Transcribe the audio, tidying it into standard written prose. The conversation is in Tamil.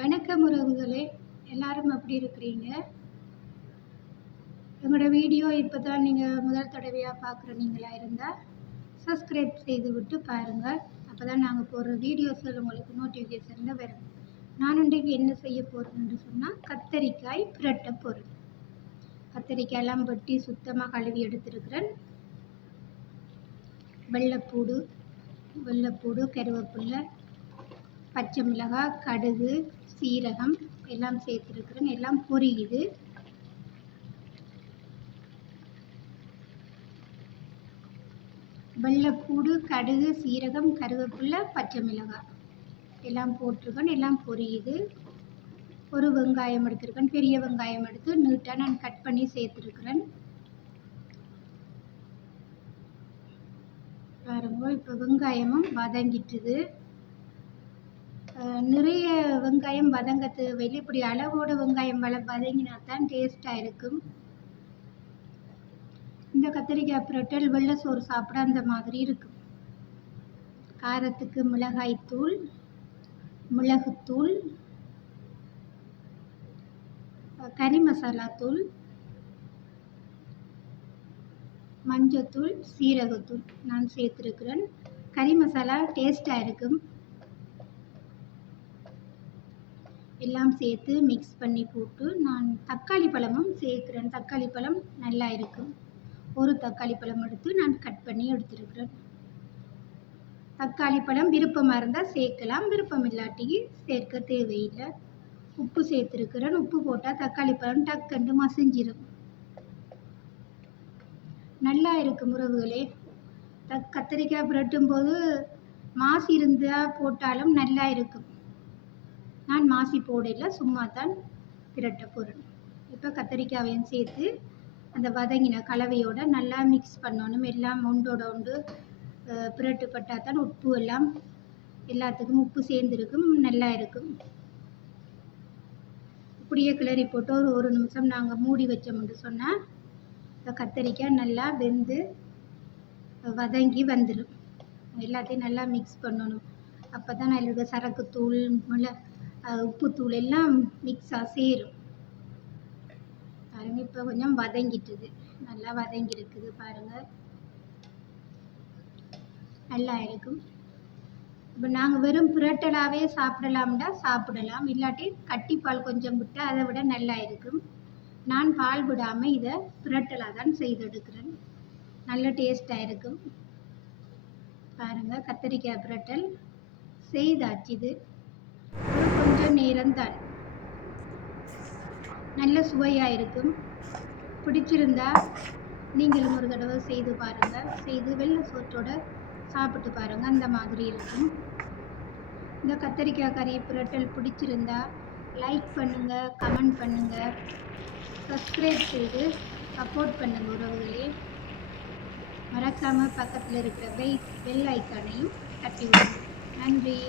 வணக்கம் உறவுகளே, எல்லாரும் எப்படி இருக்கிறீங்க? எங்களோட வீடியோ இப்போ தான் நீங்கள் முதல் தடவையாக பார்க்குறீங்களா இருந்தால் சப்ஸ்கிரைப் செய்து விட்டு பாருங்கள். அப்போ தான் நாங்கள் போடுற வீடியோஸில் உங்களுக்கு நோட்டிஃபிகேஷனில் வரும். நான் இன்றைக்கு என்ன செய்ய போகிறேன்னு சொன்னால் கத்தரிக்காய் பிரட்ட போகிறேன். கத்தரிக்காயெல்லாம் வெட்டி சுத்தமாக கழுவி எடுத்துருக்கிறேன். வெள்ளைப்பூடு, கருவேப்பிலை, பச்சை மிளகாய், கடுகு, சீரகம் எல்லாம் சேர்த்துருக்குறேன். எல்லாம் பொரியுது. வெள்ளைப்பூடு, கடுகு, சீரகம், கருவேப்பிலை, பச்சை மிளகாய் எல்லாம் போட்டிருக்கேன். எல்லாம் பொரியுது. ஒரு வெங்காயம் எடுத்துருக்கேன். பெரிய வெங்காயம் எடுத்து நீட்டாக நான் கட் பண்ணி சேர்த்துருக்குறேன். பாருங்க, இப்போ வெங்காயமும் வதங்கிட்டுது. நிறைய வெங்காயம் வதங்க தேவையில்லை. இப்படி அளவோட வெங்காயம் வதங்கினா தான் டேஸ்ட்டாக இருக்கும். இந்த கத்திரிக்காய் பிரட்டல் வெள்ளை சோறு சாப்பிட அந்த மாதிரி இருக்கும். காரத்துக்கு மிளகாய்த்தூள், மிளகுத்தூள், கறி மசாலாத்தூள், மஞ்சத்தூள், சீரகத்தூள் நான் சேர்த்துருக்குறேன். கறி மசாலா டேஸ்ட்டாக இருக்கும். எல்லாம் சேர்த்து மிக்ஸ் பண்ணி போட்டு நான் தக்காளி பழமும் சேர்க்குறேன். தக்காளி பழம் நல்லா இருக்கும். ஒரு தக்காளி பழம் எடுத்து நான் கட் பண்ணி எடுத்துருக்குறேன். தக்காளி பழம் விருப்பமாக இருந்தால் சேர்க்கலாம், விருப்பம் இல்லாட்டி சேர்க்க தேவையில்லை. உப்பு சேர்த்துருக்குறேன். உப்பு போட்டால் தக்காளி பழம் டக்குண்டு மசிஞ்சிடும். நல்லா இருக்கும் உறவுகளே. கத்திரிக்காய் புரட்டும் போது மாசி இருந்தால் போட்டாலும் நல்லா இருக்கும். நான் மாசி போடல, சும்மா தான் பிரட்ட போகிறேன். இப்போ கத்திரிக்காயையும் சேர்த்து அந்த வதங்கின கலவையோடு நல்லா மிக்ஸ் பண்ணணும். எல்லாம் ஒன்றோட ஒன்று பிரட்டு பட்டால் தான் உப்பு எல்லாம் எல்லாத்துக்கும் உப்பு சேர்ந்துருக்கும், நல்லா இருக்கும். இப்படியே கிளறி போட்டு ஒரு நிமிஷம் நாங்கள் மூடி வச்சோம்னு சொன்னால் இந்த கத்திரிக்காய் நல்லா வெந்து வதங்கி வந்துடும். எல்லாத்தையும் நல்லா மிக்ஸ் பண்ணணும். அப்போ தான் அதில் இருக்க சரக்குத்தூள், உப்புத்தூள் எல்லாம் மிக்ஸாக சேரும். பாருங்கள், இப்போ கொஞ்சம் வதங்கிட்டுது. நல்லா வதங்கி இருக்குது பாருங்கள், நல்லா இருக்கும். இப்போ நாங்கள் வெறும் பிரட்டலாகவே சாப்பிடலாம்டா சாப்பிடலாம், இல்லாட்டி கட்டிப்பால் கொஞ்சம் விட்டால் அதை விட நல்லா இருக்கும். நான் பால் விடாமல் இதை பிரட்டலாக தான் செய்தெடுக்கிறேன். நல்ல டேஸ்ட்டாக இருக்கும். பாருங்கள், கத்திரிக்காய் பிரட்டல் செய்தாச்சு. இது கொஞ்சம் நேரம்தான், நல்ல சுவையாக இருக்கும். பிடிச்சிருந்தா நீங்களும் ஒரு தடவை செய்து பாருங்கள். செய்து வெள்ளை சோற்றோட சாப்பிட்டு பாருங்கள், அந்த மாதிரி இருக்கும். இந்த கத்திரிக்காய் கறி பிரட்டல் பிடிச்சிருந்தா லைக் பண்ணுங்கள், கமெண்ட் பண்ணுங்கள், சப்ஸ்கிரைப் செய்து சப்போர்ட் பண்ணுங்கள் உறவுகளே. மறக்காமல் பக்கத்தில் இருக்கிற பெல் ஐக்கானையும் தட்டி விடுங்க. நன்றி.